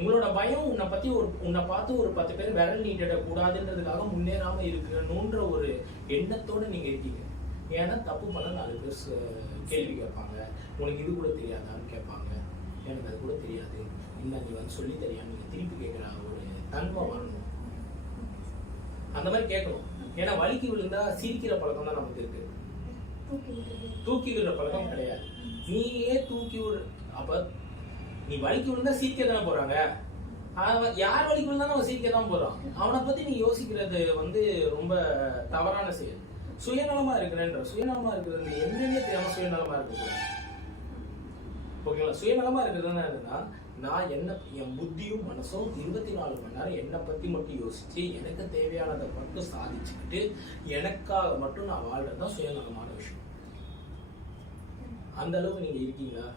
உங்களோட பயம் உன்னை பார்த்து ஒரு 10 பேர் விரல் நீட்டிட கூடாதுன்றதுக்காக முன்னேறாம இருக்கணும்ன்ற ஒரு எண்ணத்தோட நீங்க இருக்கீங்க. ஏன்னா தப்பு பண்ண 4 பேர் கேள்வி கேட்பாங்க. உனக்கு இது கூட தெரியாதான்னு கேட்பாங்க. எனக்கு அது கூட தெரியாது, இல்ல நீ வந்து சொல்லி தெரியா, நீங்க திருப்பி கேட்கிற ஒரு தன்மை வரணும். அந்த மாதிரி கேட்கணும். ஏன்னா வலிக்கு விழுந்தா சிரிக்கிற பழக்கம் தான் நமக்கு இருக்கு, தூக்கி விடுற பழக்கம் கிடையாது. நீயே தூக்கி விடு. அப்ப நீ வலிக்கு விழுந்தா சிரிக்க தானே போறாங்க. யார் வலிக்கு விழுந்தாலும் அவன் சிரிக்க தான் போறான். அவனை பத்தி நீ யோசிக்கிறது வந்து ரொம்ப தவறான செயல். சுயநலமா இருக்கிறேன்ற சுயநலமா இருக்கிறது என்னன்னே தெரியாம சுயநலமா இருக்கக்கூடாது. ஓகேங்களா? சுயநலமா இருக்கிறதுனா என்னன்னா, நான் என் புத்தியும் மனசும் 24 மணி நேரம் என்னை பத்தி மட்டும் யோசிச்சு எனக்கு தேவையானதை மட்டும் சாதிச்சுக்கிட்டு எனக்காக மட்டும் நான் வாழ்றதுதான் சுயநலமான விஷயம். அந்த அளவுக்கு நீங்க இருக்கீங்களா?